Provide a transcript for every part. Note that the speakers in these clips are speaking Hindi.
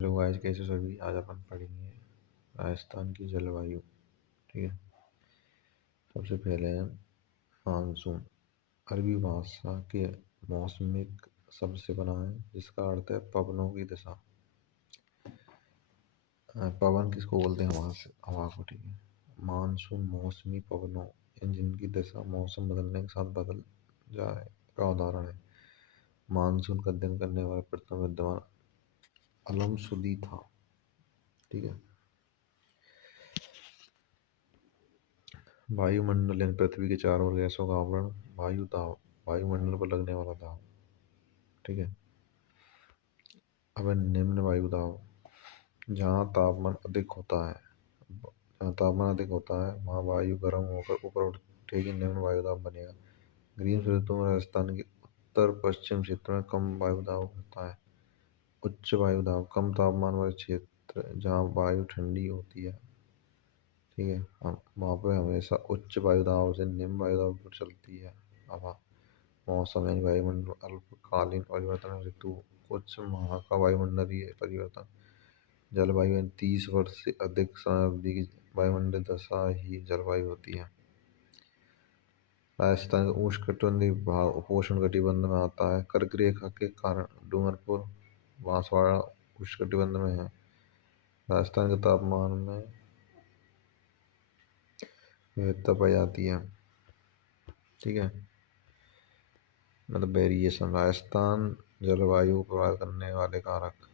हेलो गाइस, कैसे सभी। आज अपन पढ़ेंगे राजस्थान की जलवायु। ठीक है। सबसे पहले है मानसून। अरबी भाषा के मौसमिक शब्द से बना है जिसका अर्थ है पवनों की दिशा। पवन किसको बोलते हैं? हवा से, हवा को। ठीक है। मानसून मौसमी पवनों जिनकी दिशा मौसम बदलने के साथ बदल जाए का उदाहरण है। मानसून का अध्ययन करने वाला प्रथम विद्वान अलमसुदी था। ठीक है। वायुमंडल यानी पृथ्वी के चारों ओर गैसों का आवरण वायु दाब, वायुमंडल पर लगने वाला दाब। ठीक है। अब निम्न वायु दाब। जहाँ तापमान अधिक होता है जहाँ तापमान अधिक होता है वहाँ वायु गर्म होकर ऊपर उठेगी, निम्न वायु दाब बनेगा। ग्रीष्म ऋतु में राजस्थान के उत्तर पश्चिम क्षेत्र में कम वायु दाब होता है। उच्च वायु दाब कम तापमान वाले क्षेत्र जहाँ वायु ठंडी होती है। ठीक है। हम वहाँ पे हमेशा उच्च वायु दाब से निम्न वायु दाब पर चलती है हवा। मौसम यानी वायुमंडल अल्पकालीन परिवर्तन ऋतु कुछ माह का वायुमंडलीय परिवर्तन। जलवायु यानी 30 वर्ष से अधिक समय अवधि की वायुमंडलीय दशा ही जलवायु होती है। राजस्थान का उष्णकटिबंधीय भाग उपोष्ण कटिबंध में आता है। कर्क रेखा के कारण डूंगरपुर बांसवाड़ा उष्णकटिबंध में है। राजस्थान के तापमान में विविधता पाई जाती है। ठीक है। मतलब वेरिएशन। राजस्थान जलवायु को प्रभावित करने वाले कारक।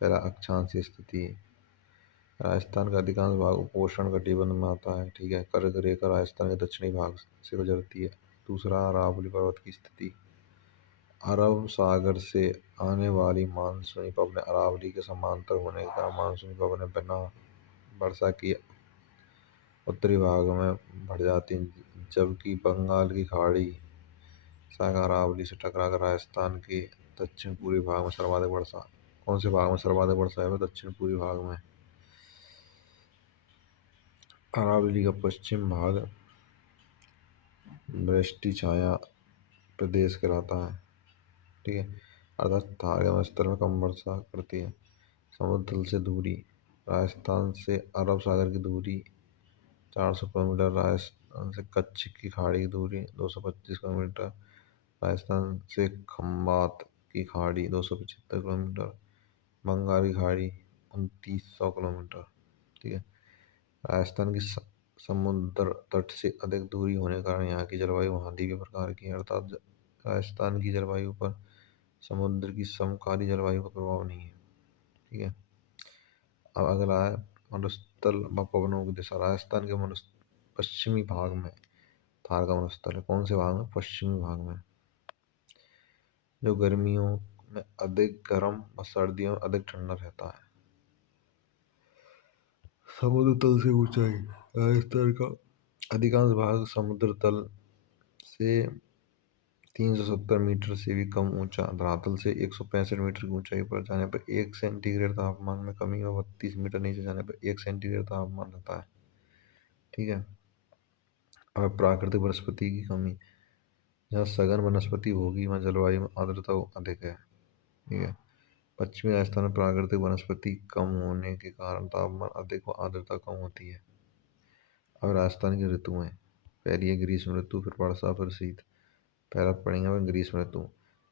पहला, अक्षांशीय स्थिति। राजस्थान का अधिकांश भाग उपोष्ण कटिबंध में आता है। ठीक है। कर्क रेखा राजस्थान के दक्षिणी भाग से गुजरती है। दूसरा, अरावली पर्वत की स्थिति। अरब सागर से आने वाली मानसूनी पवनें अरावली के समांतर होने के कारण मानसूनी पवनें बिना वर्षा किए उत्तरी भाग में बढ़ जाती हैं, जबकि बंगाल की खाड़ी सागर अरावली से टकराकर राजस्थान के दक्षिण पूर्वी भाग में सर्वाधिक वर्षा। कौन से भाग में सर्वाधिक वर्षा है? दक्षिण पूर्वी भाग में। अरावली का पश्चिम भाग वृष्टि छाया प्रदेश कहलाता है। ठीक है। अर्थात थार स्तर में कम वर्षा करती है। समुद्र तल से दूरी। राजस्थान से अरब सागर की दूरी 400 किलोमीटर। राजस्थान से कच्छ की खाड़ी की दूरी 225 किलोमीटर। राजस्थान से खंबात की खाड़ी 275 किलोमीटर। बंगाल की खाड़ी 2900 किलोमीटर। ठीक है। राजस्थान की समुद्र तट से अधिक दूरी होने के कारण यहाँ की जलवायु महाद्वीपीय प्रकार की है। अर्थात राजस्थान की जलवायु पर समुद्र की समकालीन जलवायु का प्रभाव नहीं है। ठीक है। अब अगला है मरुस्थल व पवनों की दिशा। राजस्थान के पश्चिमी भाग में थार का मरुस्थल है। कौन से भाग में? पश्चिमी भाग में, जो गर्मियों में अधिक गर्म और सर्दियों में अधिक ठंडा रहता है। समुद्र तल से ऊंचाई। राजस्थान का अधिकांश भाग समुद्र तल से 370 मीटर से भी कम ऊंचा, धरातल से 165 मीटर की ऊंचाई पर जाने पर 1 सेंटीग्रेड तापमान में कमी और 32 मीटर नीचे जाने पर 1 सेंटीग्रेड तापमान रहता है। ठीक है। अब प्राकृतिक वनस्पति की कमी। जहाँ सघन वनस्पति होगी वहाँ जलवायु में आर्द्रता अधिक है। ठीक है। पश्चिमी राजस्थान में प्राकृतिक वनस्पति कम होने के कारण तापमान अधिक और आर्द्रता कम होती है। अब राजस्थान की ऋतुएं। पहली है ग्रीष्म ऋतु, फिर वर्षा, फिर शीत। पहला पढ़ेंगे हम ग्रीष्म ऋतु।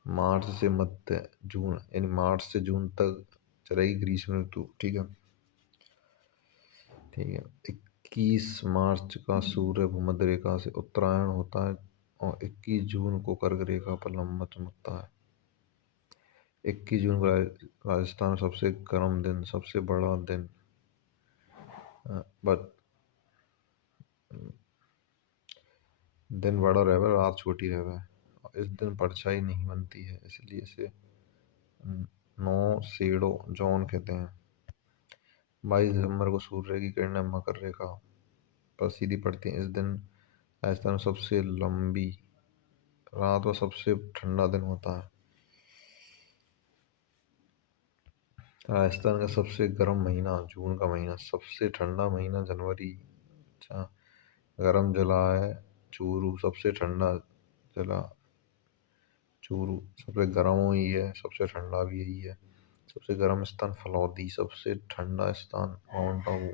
मार्च से मध्य जून यानी मार्च से जून तक चलेगी ग्रीष्म ऋतु। ठीक है। ठीक है। 21 मार्च का सूर्य भूमध्य रेखा से उत्तरायण होता है और 21 जून को कर्क रेखा पर लंबा चमकता है। 21 जून को राजस्थान में सबसे गर्म दिन, सबसे बड़ा दिन, बट दिन बड़ा रहे रात छोटी रहे। इस दिन परछाई नहीं बनती है, इसलिए इसे नो शेडो जोन कहते हैं। 22 दिसंबर को सूर्य की किरणें मकर रेखा पर सीधी पड़ती हैं। इस दिन राजस्थान में सबसे लंबी रात और सबसे ठंडा दिन होता है। राजस्थान का सबसे गर्म महीना जून का महीना, सबसे ठंडा महीना जनवरी। अच्छा। गर्म जिला है चूरू, सबसे ठंडा जिला चूरू। सबसे गर्म ही है, सबसे ठंडा भी यही है। सबसे गर्म स्थान फलौदी, सबसे ठंडा स्थान माउंट आबू।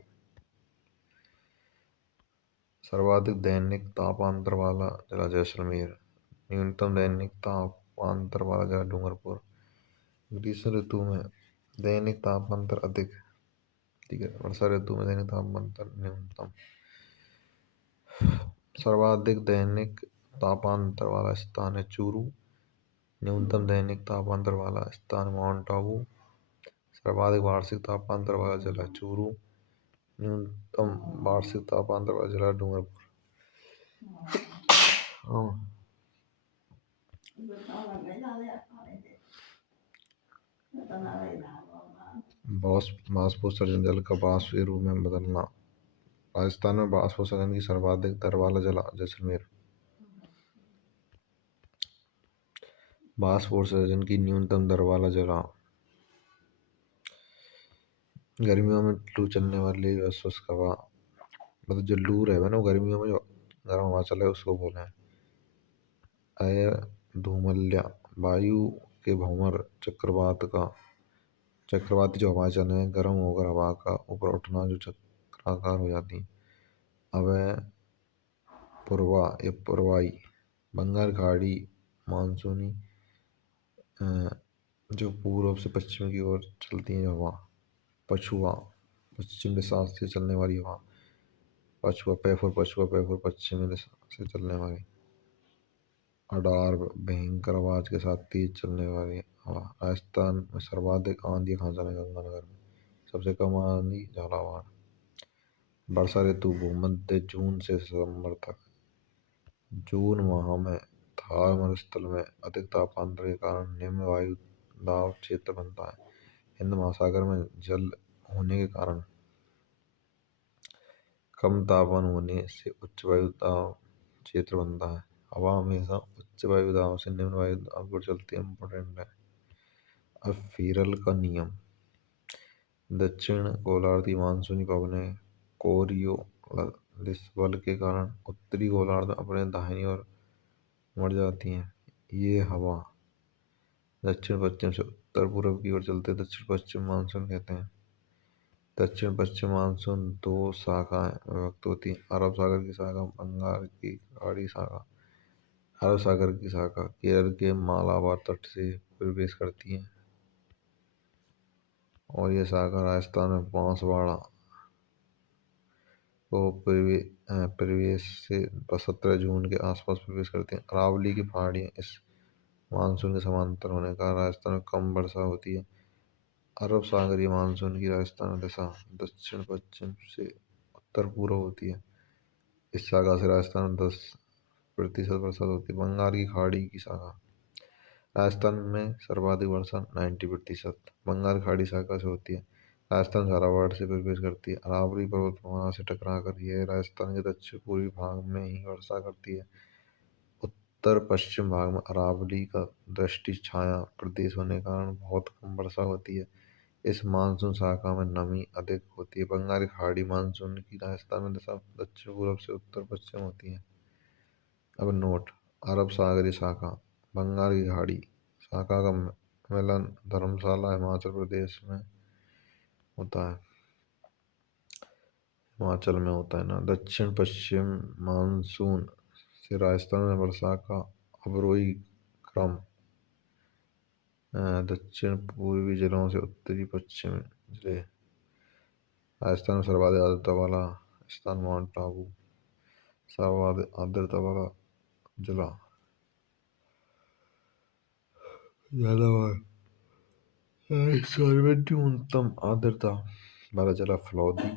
सर्वाधिक दैनिक तापांतर वाला जिला जैसलमेर। न्यूनतम दैनिक तापांतर वाला जिला डूंगरपुर। ग्रीष्म ऋतु में दैनिक तापांतर अधिक, ठीक है। वर्षा ऋतु में दैनिक तापांतर न्यूनतम। सर्वाधिक दैनिक तापांतर वाला स्थान है चूरू। न्यूनतम दैनिक तापांतर वाला स्थान माउंट आबू। सर्वाधिक वार्षिक तापांतर वाला जिला चूरू। न्यूनतम वार्षिक तापांतर वाला जिला डूंगरपुर। बाष्पोत्सर्जन जल का वाष्प के रूप में बदलना। राजस्थान में बाष्पोत्सर्जन की सर्वाधिक दर वाला जिला जैसलमेर। बाष्पोत्सर्जन की न्यूनतम दर वाला जिला। गर्मियों में लू चलने वाली शुष्क हवा, मतलब जो लू रहे ना गर्मियों में जो गर्म हवा चले उसको बोले। अय धूमल्या, वायु के भंवर चक्रवाती जो हवा चले गर्म होकर हवा का ऊपर उठना जो चक्राकार हो जाती। अवय पूर्वा या पूर्वाई, बंगाल खाड़ी मानसूनी जो पूर्व से पश्चिम की ओर चलती है हवा। पछुआ, पश्चिम दिशा से चलने वाली हवा। पछुआ पैफुर पश्चिमी दिशा से चलने वाली। अडार, भयंकर आवाज के साथ तेज चलने वाली हवा। राजस्थान में सर्वाधिक आंधी खासा में गंगानगर में, सबसे कम आंधी झालावाड़। वर्षा ऋतु भूमध्य जून से सितंबर तक। जून माह में थार मरुस्थल में अधिक तापांतर के कारण निम्न वायु दाब क्षेत्र बनता है। हिंद महासागर में जल होने के कारण कम तापमान होने से उच्च वायु दाब क्षेत्र बनता है। हवा हमेशा उच्च वायु दाब से निम्न वायु दाब की ओर चलती है। इम्पोर्टेंट है। अब फीरल का नियम। दक्षिण गोलार्धी मानसूनी पवनें कोरियोलिस बल के कारण उत्तरी गोलार्ध में अपने दाहिनी ओर मुड़ जाती हैं। ये हवा दक्षिण पश्चिम से उत्तर पूर्व की ओर चलते दक्षिण पश्चिम मानसून कहते हैं। दक्षिण पश्चिम मानसून दो शाखाएं विभक्त होती हैं। अरब सागर की शाखा, बंगाल की खाड़ी शाखा। अरब सागर की शाखा केरल के मालाबार तट से प्रवेश करती है और यह शाखा राजस्थान में बांसवाड़ा को प्रवेश से 17 जून के आसपास प्रवेश करती हैं। अरावली की पहाड़ियाँ इस मानसून के समांतर होने का राजस्थान में कम वर्षा होती है। अरब सागरीय मानसून की राजस्थान में दिशा दक्षिण पश्चिम से उत्तर पूर्व होती है। इस शाखा से राजस्थान में 10% वर्षा होती है। बंगाल की खाड़ी की शाखा राजस्थान में सर्वाधिक वर्षा 90%। बंगाल खाड़ी शाखा से होती है। राजस्थान झालावाड़ से प्रवेश करती है। अरावली पर्वतमाला से टकराकर यह राजस्थान के दक्षिण पूर्वी भाग में ही वर्षा करती है। उत्तर पश्चिम भाग में अरावली का दृष्टि छाया प्रदेश होने के कारण बहुत कम वर्षा होती है। इस मानसून शाखा में नमी अधिक होती है। बंगाल की खाड़ी मानसून की राजस्थान में दिशा दक्षिण पूर्व से उत्तर पश्चिम होती है। अब नोट। अरब सागरीय शाखा बंगाल की खाड़ी शाखा का मिलन धर्मशाला हिमाचल प्रदेश में होता है। हिमाचल में होता है ना। दक्षिण पश्चिम मानसून से राजस्थान में वर्षा का अवरोही क्रम दक्षिण पूर्वी जिलों से उत्तरी पश्चिमी जिले। राजस्थान में सर्वाधिक आर्द्रता वाला स्थान माउंट आबू। सर्वाधिक आर्द्रता वाला जिला झालावाड़। न्यूनतम आर्द्रता वाला जिला फलौदी।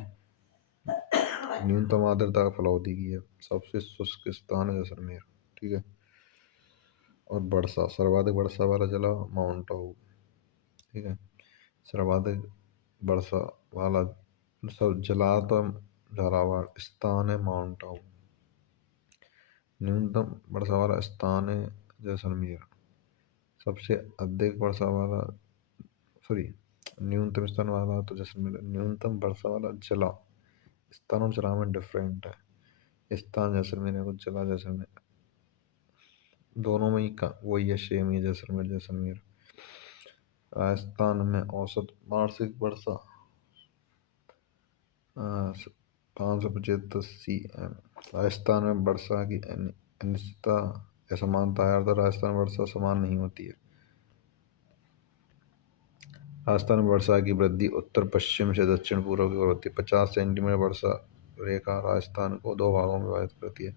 न्यूनतम आर्द्रता फलौदी की है। सबसे शुष्क स्थान है जैसलमेर, ठीक है। और वर्षा सर्वाधिक वर्षा वाला जिला माउंट आबू, ठीक है। सर्वाधिक वर्षा वाला सब जिला तो झालावाड़, स्थान है माउंट आबू। न्यूनतम वर्षा वाला स्थान है जैसलमेर। सबसे अधिक वर्षा वाला न्यूनतम स्थान वाला तो जैसलमेर। न्यूनतम वर्षा वाला जिला, स्थान और जिला में डिफरेंट है। स्थान जैसलमेर है, कुछ जिला जैसलमेर, दोनों में ही वही है, सेम ही जैसलमेर जैसलमेर। राजस्थान में औसत वार्षिक वर्षा 575 cm। राजस्थान में वर्षा की अनिश्चितता या समानता है, अर्थात राजस्थान में वर्षा समान नहीं होती है। राजस्थान में वर्षा की वृद्धि उत्तर पश्चिम से दक्षिण पूर्व की ओर होती है। 50 सेंटीमीटर वर्षा रेखा राजस्थान को दो भागों में विभाजित करती है।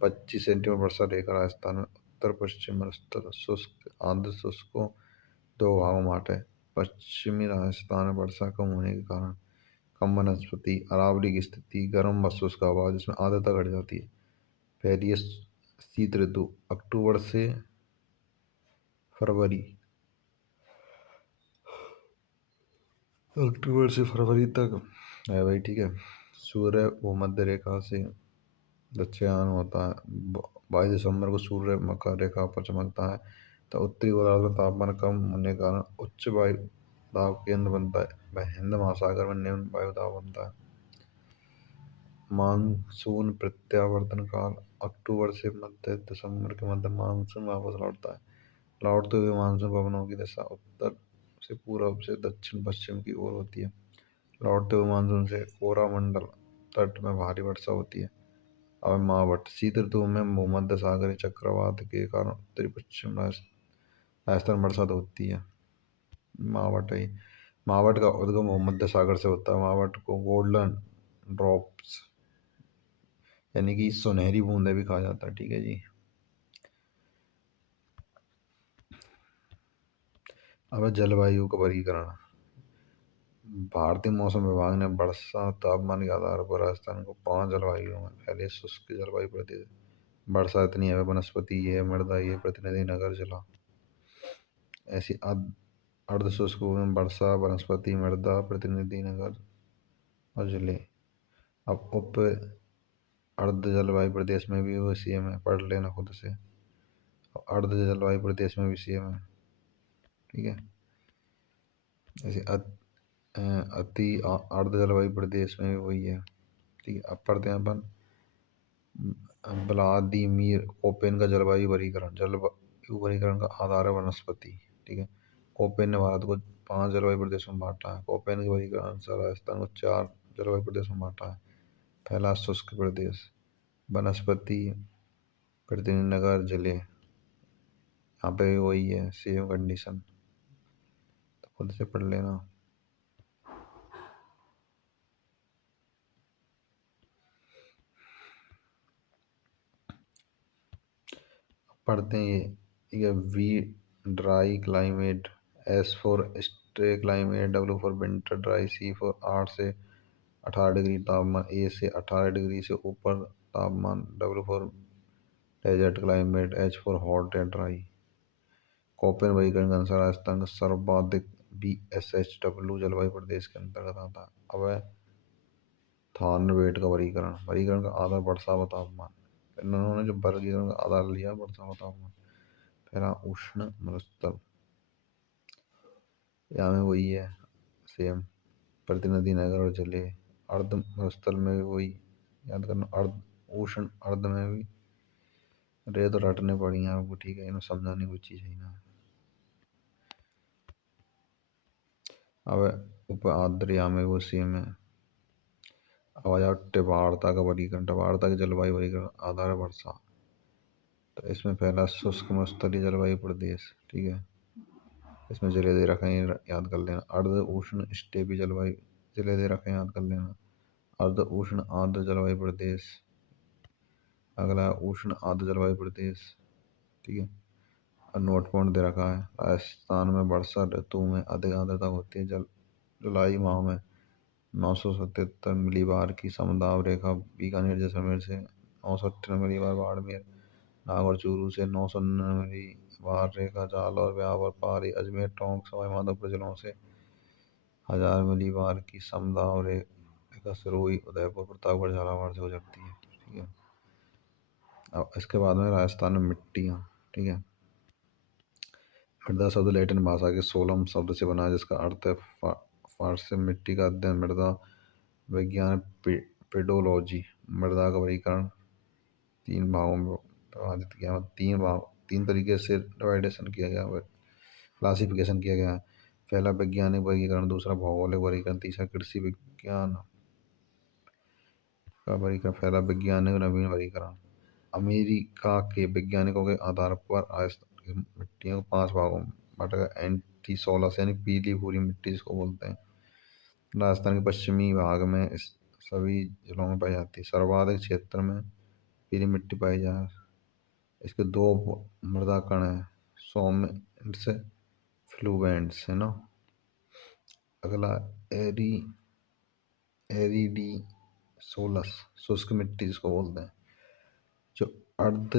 25 सेंटीमीटर वर्षा रेखा राजस्थान में उत्तर पश्चिम उत्तर शुष्क आर्द्र शुष्क को दो भागों में बांटे। पश्चिमी राजस्थान में वर्षा कम होने के कारण कम वनस्पति, अरावली की स्थिति, गर्म व शुष्क हवा जिसमें आर्द्रता घट जाती है। फैली शीत ऋतु अक्टूबर से फरवरी अक्टूबर से फरवरी तक है भाई, ठीक है। सूर्य भूमध्य रेखा से दक्षिणायन होता है। 22 दिसंबर को सूर्य मकर रेखा पर चमकता है। तो उत्तरी गोलार्ध में तापमान कम होने के कारण उच्च वायु दाब केंद्र बनता है। वह हिंद महासागर में निम्न वायु दाब बनता है। मानसून प्रत्यावर्तन काल अक्टूबर से मध्य दिसंबर के मध्य मानसून वापस लौटता है। लौटते हुए मानसून पवनों की दिशा उत्तर से पूर्व से दक्षिण पश्चिम की ओर होती है। लौटते हुए मानसून से कोरामंडल तट में भारी वर्षा होती है। अब मावट शीत ऋतु में भूमध्य सागरीय चक्रवात के कारण उत्तरी पश्चिम राजस्थान बरसात होती है। मावट है, मावट का उद्गम भूमध्य सागर से होता है। मावट को गोल्डन ड्रॉप्स यानी कि सुनहरी बूंदे भी कहा जाता है, ठीक है जी। अब जलवायु का वर्गीकरण। भारतीय मौसम विभाग ने वर्षा तापमान के आधार पर राजस्थान को 5 जलवायु में पहले शुष्क जलवायु प्रदेश, वर्षा इतनी है, वनस्पति ये, मृदा ये, प्रतिनिधि नगर जिला। ऐसी अर्ध शुष्क में वर्षा, वनस्पति, मृदा, प्रतिनिधि नगर और जिले। अब उप अर्ध जलवायु प्रदेश में भी वो सीएम है, पढ़ लेना खुद से। अर्ध जलवायु प्रदेश में भी सीएम है, ठीक है। जैसे अति अर्ध जलवायु प्रदेश में भी वही है, ठीक है। अब पढ़ते हैं अपन व्लादिमीर कोपेन का जलवायु वर्गीकरण। जलवायु वर्गीकरण का आधार है वनस्पति, ठीक है। कोपेन ने भारत को 5 जलवायु प्रदेशों में बांटा है। कोपेन के वर्गीकरण अनुसार राजस्थान को 4 जलवायु प्रदेशों में बांटा है। पहला शुष्क प्रदेश, वनस्पति, प्रतिनिधि नगर, जिले। यहाँ पे भी वही है सेम कंडीशन, तो खुद से पढ़ लेना। पढ़ते हैं ये V dry climate, S for steppe climate, W for winter dry, C for 8 से 18 डिग्री तापमान, ए से 18 डिग्री से ऊपर तापमान, W for desert climate, H for hot and dry. Koppen वर्गीकरण के अनुसार राजस्थान का सर्वाधिक BSHW जलवायु प्रदेश के अंतर्गत आता है। अब थानवेट का वर्गीकरण। वर्गीकरण का आधार वर्षा व तापमान। इन्होंने जो वर्गीकरण का आधार लिया वर्षा व तापमान। पहला उष्ण मरुस्थल, यहाँ में वही है सेम, प्रतिनिधि नगर और जिले। अर्ध मरुस्थल में भी वही याद करना, अर्ध उष्ण अर्ध में भी रे तो रटने पड़ी हैं आपको, ठीक है, इन्हें समझाने की चीज़ है ना। अब उप आर्द्र यहाँ में वो सेम है। अब आ जाओ टिबाड़ता का वर्गीकरण। टिबाड़ता की जलवायु वर्गीकरण आधार है वर्षा। तो इसमें पहला शुष्क मरुस्थलीय जलवायु प्रदेश, ठीक है। इसमें जिले दे रखे हैं, याद कर लेना। अर्ध उष्ण स्टेपी जलवायु जिले दे रखे हैं, याद कर लेना। अर्ध उष्ण आर्द्र जलवायु प्रदेश, अगला उष्ण आर्द्र जलवायु प्रदेश, ठीक है। और नोट पॉइंट दे रखा है, राजस्थान में वर्षा ऋतु में अधिक आर्द्रता होती है। जुलाई माह में 977 मिलीबार की समदाब रेखा बीकानेर जैसलमेर से, 998 मिलीबार बाड़मेर नागौर चूरू से, 999 मिलीबार रेखा जालौर ब्यावर पारी अजमेर टोंक सवाईमाधोपुर जिलों से, 1000 मिलीबार की समदाब रेखा सिरोही उदयपुर प्रतापगढ़ झालावाड़ से गुजरती है, ठीक है। अब इसके बाद में राजस्थान में मिट्टियाँ, ठीक है। मृदा शब्द लैटिन भाषा के सोलम शब्द से बना है, जिसका अर्थ है फारसी मिट्टी का अध्ययन। मृदा विज्ञान पेडोलॉजी। मृदा का वर्गीकरण 3 भागों में विभाजित किया, 3 तरीके से डिवाइडेशन किया गया है, क्लासिफिकेशन किया गया है। पहला वैज्ञानिक वर्गीकरण, दूसरा भौगोलिक वर्गीकरण, तीसरा कृषि विज्ञान का वर्गीकरण, पहला वैज्ञानिक नवीन वर्गीकरण। अमेरिका के वैज्ञानिकों के आधार पर राजस्थान की मिट्टियों को 5 भागों में बांटा गया। एंटीसोलस यानी पीली भूरी मिट्टी जिसको बोलते हैं, राजस्थान के पश्चिमी भाग में इस सभी जिलों में पाई जाती है। सर्वाधिक क्षेत्र में पीली मिट्टी पाई जाए। इसके दो मृदा कण हैं, सोमेंट्स फ्लूवेंट्स है ना। अगला एरी एरिडीसोलस शुष्क मिट्टी जिसको बोलते हैं, जो अर्ध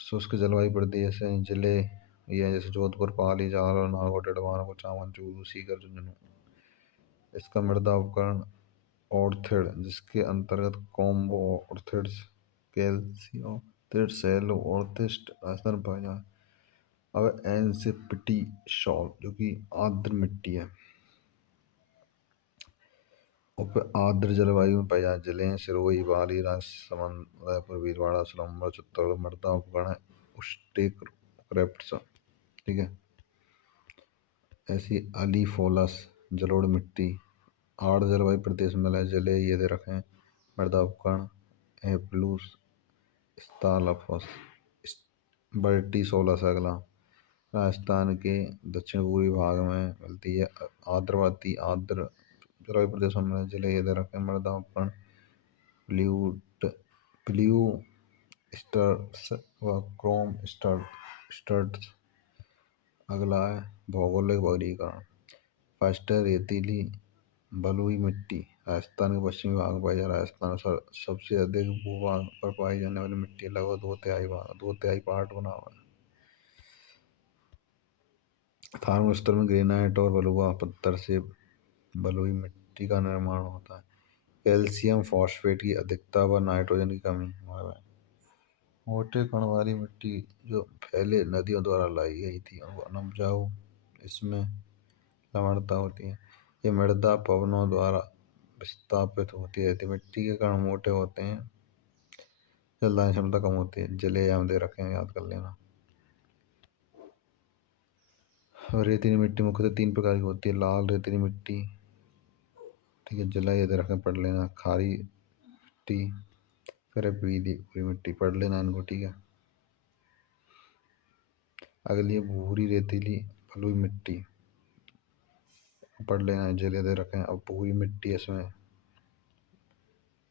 शुष्क जलवायु प्रदेश है जिले ये जैसे जोधपुर, पाली, जालौर, नागौर, टिटवाना, चांवल, चूरू, सीकर, झुंझुनू। इसका मृदा उपकरण ऑर्थिड जिसके अंतर्गत कॉम्बो ऑर्थिड्स, कैल्सियोथिड्स, सेलो ऑर्थिस्ट राजस्थान पाया जाए। अब एनसिपिटी शॉल जो कि आर्द्र मिट्टी है, उप आर्द्र जलवायु में पाई जाए जिले हैं सिरोही, बाली, राजसमंद, उदयपुर, भीलवाड़ा, सोलंबर, चित्तौड़गढ़। मृदा उपकरण है उस्टेक क्रेप्स, ठीक है। ऐसी अलीफोलस जलोढ़ मिट्टी आर्द्र जलवायु प्रदेश में मिले जिले ये दे रखे हैं। मृदा उपकरण एप्लूस स्थालफस बर्टीसोलस। अगला राजस्थान के दक्षिण पूर्वी भाग में मिलती है। आर्द्रवर्ती आर्द्र जलवायु प्रदेशों में जिले ये दे रखे हैं। मृदा उपकरण प्ल्यूट प्ल्यू स्टर्स व क्रोम स्टर्ट्स। अगला है भौगोलिक वर्गीकरण। फर्स्ट है रेतीली बलुई मिट्टी, राजस्थान के पश्चिमी भाग में पाई जाए। राजस्थान में सबसे अधिक भूभाग पर पाई जाने वाली मिट्टी लगभग 2/3 पार्ट बना हुआ है। थारम स्तर में ग्रेनाइट और बलुआ पत्थर से बलुई मिट्टी का निर्माण होता है। कैल्शियम फॉस्फेट की अधिकता व नाइट्रोजन की कमी। मोटे कण वाली मिट्टी जो पहले नदियों द्वारा लाई गई थी और अनउपजाऊ, इसमें लवणता होती है। ये मृदा पवनों द्वारा विस्थापित होती रहती है। मिट्टी के कण मोटे होते हैं, जलदान क्षमता कम होती है। जिले हम दे रखे हैं, याद कर लेना। और रेतीली मिट्टी मुख्यतः 3 प्रकार की होती है। लाल रेतीली मिट्टी, ठीक है, जिला ये दे रखे पढ़ लेना। खारी मिट्टी, फिर पीली पूरी मिट्टी, पढ़ लेना इनको, ठीक है। अगली है भूरी रेतीली बलुई मिट्टी, पढ़ लेना, जिले दे रखे हैं। अब पूरी मिट्टी इसमें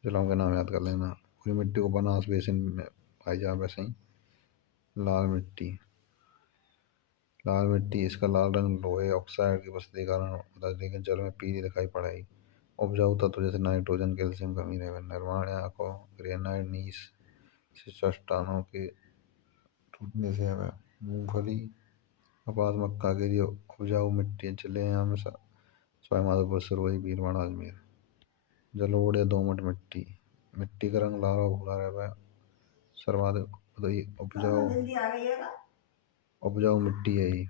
जिलों के नाम याद कर लेना। पूरी मिट्टी को बनास बेसिन में पाई जा। वैसे ही लाल मिट्टी इसका लाल रंग लोहे ऑक्साइड की उपस्थिति के कारण होता है, लेकिन जल में पीली दिखाई पड़ेगी। उपजाऊ तत्व जैसे नाइट्रोजन, कैल्शियम कमी रहे। निर्माण यहाँ को ग्रेनाइट नीस से चट्टानों के टूटने से है। मूंगफली, कपास, मक्का के लिए उपजाऊ मिट्टी जिले यहाँ में सवाईमाधोपुर, सिरोही, भीलवाड़ा, अजमेर। जलोढ़ या दोमट मिट्टी, मिट्टी का रंग लाल और भूरा रहता है। सर्वाधिक उपजाऊ मिट्टी है ये।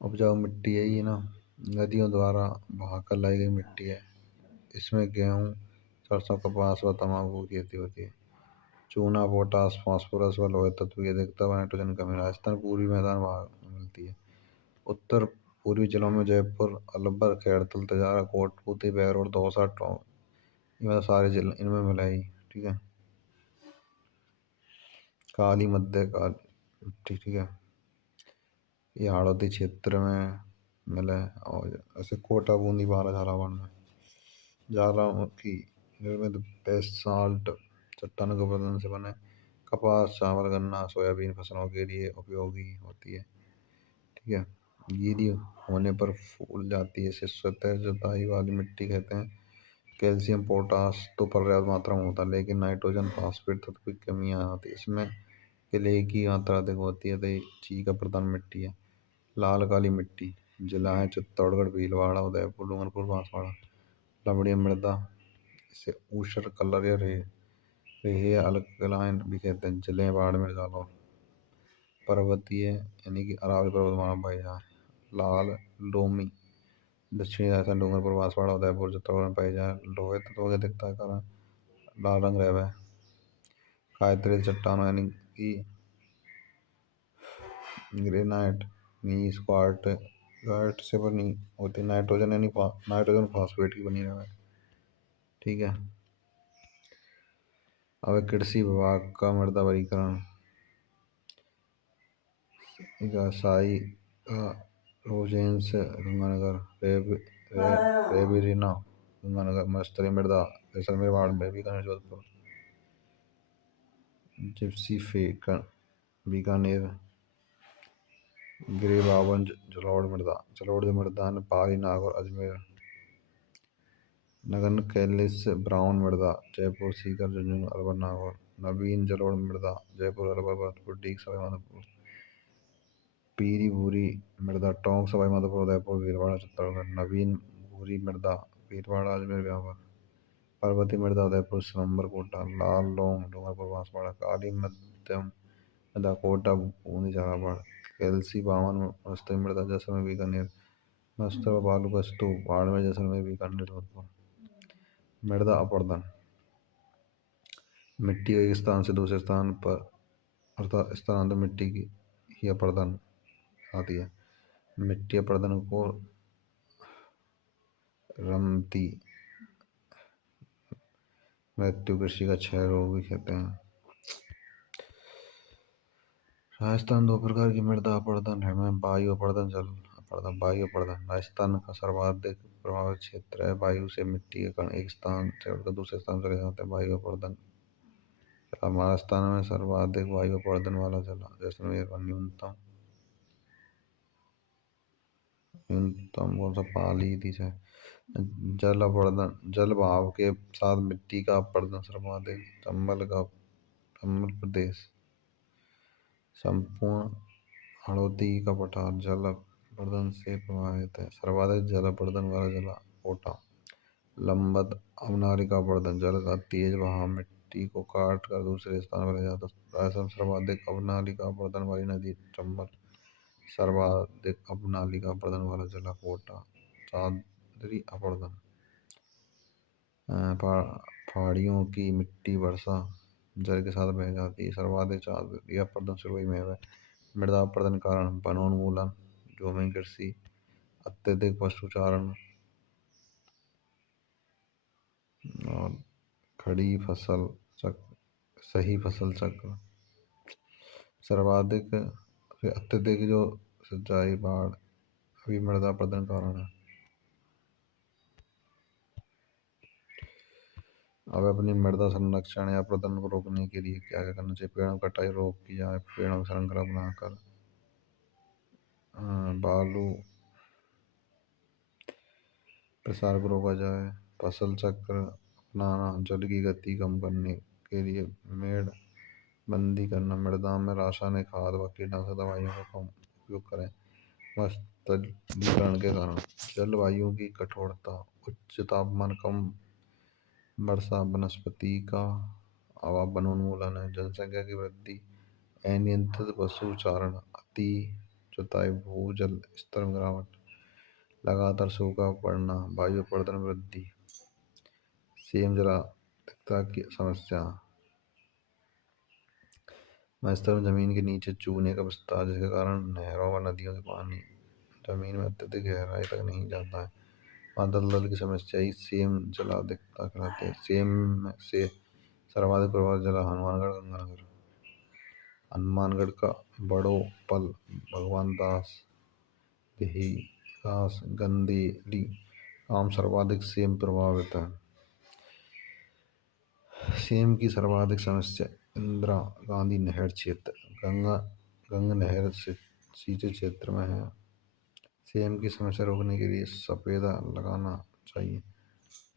उपजाऊ मिट्टी है ये ना, नदियों द्वारा बहाकर लाई गई मिट्टी है। इसमें गेहूँ, सरसों, कपास व तंबाकू की खेती होती है। चूना, पोटास, फास्फोरस व लोहे तत्व की अधिकता व नाइट्रोजन कमी राजस्थान पूर्वी मैदान भाग में मिलती है। उत्तर पूर्वी जिलों में जयपुर, अलवर, खैरतल, तजारा, कोटपुतली, बहरोड, दौसा, टोंक, ये सारे जिले इनमें मिलाई, ठीक है। काली मध्य काली मिट्टी, ठीक है, ये हाड़ौती क्षेत्र में मिला है। और ऐसे कोटा, बूंदी, बारह, झालावाड़ में ज्वालामुखी निर्मित बेसाल्ट चट्टानों के बदन से बने। कपास, चावल, गन्ना, सोयाबीन फसलों के लिए उपयोगी होती है, ठीक है। गीली होने पर फूल जाती है, इसे सतह जुताई वाली मिट्टी कहते हैं। कैल्शियम पोटास तो पर्याप्त मात्रा में होता है, लेकिन नाइट्रोजन फास्फेट तत्व की कमी आ जाती है। इसमें क्ले की मात्रा अधिक होती है, तो ये चीका प्रधान मिट्टी है। लाल काली मिट्टी जिला है चित्तौड़गढ़, भीलवाड़ा, उदयपुर, डूंगरपुर, बांसवाड़ा। लवणीय मृदा, इसे ऊसर कलर या रेहे अल्कलाइन भी कहते हैं। जिले बाड़मेर, जालौर। पर्वतीय यानी कि अरावली पर्वतमाला में पाई जाए। लाल लोमी दक्षिणी राजस्थान, डूंगरपुर, बांसवाड़ा, उदयपुर, चित्तौड़गढ़ में पाई जाए। लोहे तत्व की अधिकता के कारण लाल रंग रह है। कायतरे चट्टानों यानी कि ग्रेनाइट, नीस, क्वार्ट गार्ड से बनी होती नाइट्रोजन यानी नाइट्रोजन फॉस्फेट की बनी रहा है। ठीक है। अब कृषि विभाग का मृदा वर्गीकरण। साई रोजेंस गंगानगर, रेबिरिना गंगानगर, मस्तरी मृदा जैसलमेर, बाड़मेर, बीकानेर, जोधपुर, जिप्सी बीकानेर, ग्रे बावन जलोढ़ मृदा पाली, नागौर, अजमेर, नगन कैलिस ब्राउन मृदा जयपुर, सीकर, झुंझुनू, अलवर, नागौर, नवीन जलोढ़ मृदा जयपुर, अलवर, भरतपुर, डीग, सवाई माधोपुर, पीरी भूरी मृदा टोंक, सवाई माधोपुर, उदयपुर, भीलवाड़ा, चित्तौड़गढ़, नवीन भूरी मृदा भीलवाड़ा, अजमेर, ब्यावर, पर्वतीय मृदा उदयपुर, संबर, कोटा, लाल लौंग डूंगरपुर, बांसवाड़ा, काली मध्यम मृदा कोटा, बूंदी, झालावाड़, कैल्सी बावन मस्तरी मृदा जैसलमेर, बीकानेर, मस्तर बालू बस्तु बाड़मेर, जैसलमेर, बीकानेर, जोधपुर। मृदा अपरदन मिट्टी एक स्थान से दूसरे स्थान पर अर्थात स्थानांतर मिट्टी की ही अपरदन आती है। मिट्टी अपरदन को रमती मृत्यु कृषि का क्षय रोग भी कहते हैं। राजस्थान दो प्रकार की मृदा अपरदन है, वायु अपरदन, जल अपरदन। वायु अपरदन राजस्थान का सर्वाधिक प्रभावित क्षेत्र है। वायु से मिट्टी के कण एक स्थान से उड़कर दूसरे स्थान चले जाते हैं। वायु अपरदन। राजस्थान में सर्वाधिक वायु अपरदन वाला जिला जैसलमेर और न्यूनतम कौन सा, पाली थी है। जल अपरदन जल बहाव के साथ मिट्टी का अपरदन सर्वाधिक चंबल प्रदेश। संपूर्ण हड़ौती का पठार जल अपरदन से प्रभावित है। सर्वाधिक जल अपरदन वाला जिला कोटा। लंबद अवनालिका अपरदन जल का तेज बहाव मिट्टी को काट कर दूसरे स्थान पर ले जाता है। राजस्थान सर्वाधिक अवनालिका अपरदन वाली नदी चंबल। सर्वाधिक अवनालिका अपरदन वाला जिला कोटा। चादरी अपरदन पहाड़ियों की मिट्टी वर्षा जल के साथ बह जाती है। सर्वाधिक चादरी अपरदन सुरवई में है। मृदा अपरदन कारण वनोन्मूलन, झूमिंग कृषि, अत्यधिक पशुचारण और खड़ी फसल चक्र, सही फसल चक्र। सर्वाधिक अत्यधिक जो सिंचाई, बाढ़ भी मृदा अपरदन कारण है। अब अपनी मृदा संरक्षण या अपरदन को रोकने के लिए क्या क्या करना चाहिए। पेड़ों की कटाई रोक की जाए, पेड़ों की श्रृंखला बनाकर बालू प्रसार को रोका जाए। फसल चक्र अपनाना, जल की गति कम करने के लिए मेड़ बंदी करना, मृदा में रासायनिक खाद व कीटनाशक दवाइयों का कम उपयोग करें। मस्तरीकरण के कारण जलवायु की कठोरता, उच्च तापमान, कम वर्षा, वनस्पति का अभाव, वनोन्मूलन है, जनसंख्या की वृद्धि, अनियंत्रित पशुचारण, अति जुताई, भूजल स्तर में गिरावट, लगातार सूखा पड़ना, वायु अपरदन वृद्धि, सेम जलाधिकता की समस्या, स्तर में जमीन के नीचे चूने का विस्तार जिसके कारण नहरों व नदियों के पानी जमीन में अत्यधिक गहराई तक नहीं जाता है। दलदल की समस्या ही सेम जलाधिकता कहलाते हैं। सेम में से सर्वाधिक प्रभावित जिला हनुमानगढ़, गंगानगर। हनुमानगढ़ का बड़ो पल, भगवान दास, देहीदास, गंदेली गांव सर्वाधिक सेम प्रभावित है। सेम की सर्वाधिक समस्या इंदिरा गांधी नहर क्षेत्र, गंगा नहर से सींचे क्षेत्र में है। सेम की समस्या रोकने के लिए सफेदा लगाना चाहिए।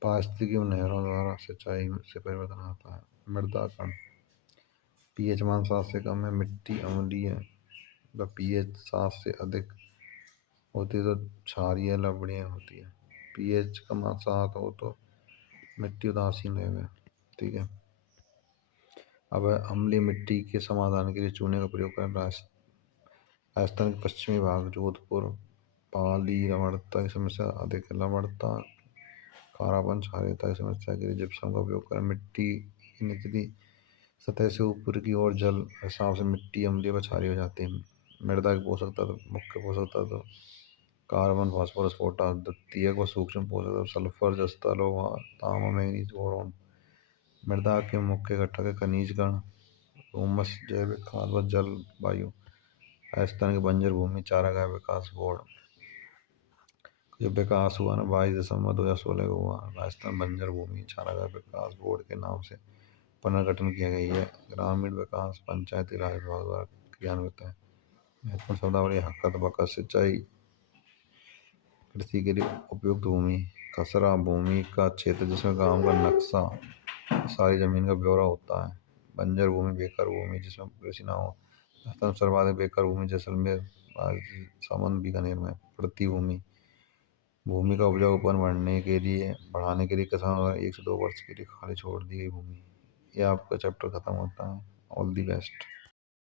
पारिस्थितिकी नहरों द्वारा सिंचाई से परिवर्तन आता है। मृदा कण पीएच मान 7 से कम है, मिट्टी अम्लीय, व पीएच 7 से अधिक होती है तो क्षारीय लवणीय होती है। पीएच का मान 7 हो तो मिट्टी उदासीन है। ठीक है। अब अम्लीय मिट्टी के समाधान के लिए चूने का प्रयोग करें। राजस्थान के पश्चिमी भाग, जोधपुर, पाली, लवणता की समस्या अधिक है। लवणता, खारापन, क्षारीयता की समस्या के लिए जिप्सम का उपयोग करें। मिट्टी की निचली सतह से ऊपर की ओर जल रिसाव से मिट्टी अम्लीय व क्षारीय हो जाती है। मृदा के पोषक तत्व, मुख्य पोषक तत्व कार्बन, फास्फोरस, पोटास, द्वितीयक व सूक्ष्म पोषक तत्व, सल्फर, जस्ता, लोहा, तांबा, मैग्नीज, बोरॉन। मृदा के मुख्य घटक है खनिज कण, ह्यूमस, जैविक खाद व जल वायु। राजस्थान की बंजर भूमि चारागाह विकास बोर्ड। जो विकास हुआ ना 22 दिसंबर 2016 को हुआ। राजस्थान बंजर भूमि चारागाह विकास बोर्ड के नाम से पुनर्गठन किया गई है। ग्रामीण विकास पंचायती राज विभाग द्वारा क्रियान्वित है। महत्वपूर्ण शब्दावली: हकत, बकत, सिंचाई, कृषि के लिए उपयुक्त भूमि, खसरा, भूमि का क्षेत्र जिसमें गांव का नक्शा, सारी जमीन का ब्यौरा होता है। बंजर भूमि, बेकार भूमि जिसमें कृषि ना हो। राजस्थान सर्वाधिक बेकार भूमि जैसलमेर, राजसमंद, बीकानेर में। पड़ती भूमि, भूमि का उपजाऊपन बढ़ाने के लिए किसानों द्वारा 1 से 2 वर्ष के लिए खाली छोड़ दी गई भूमि। ये आपका चैप्टर खत्म होता है। All the best.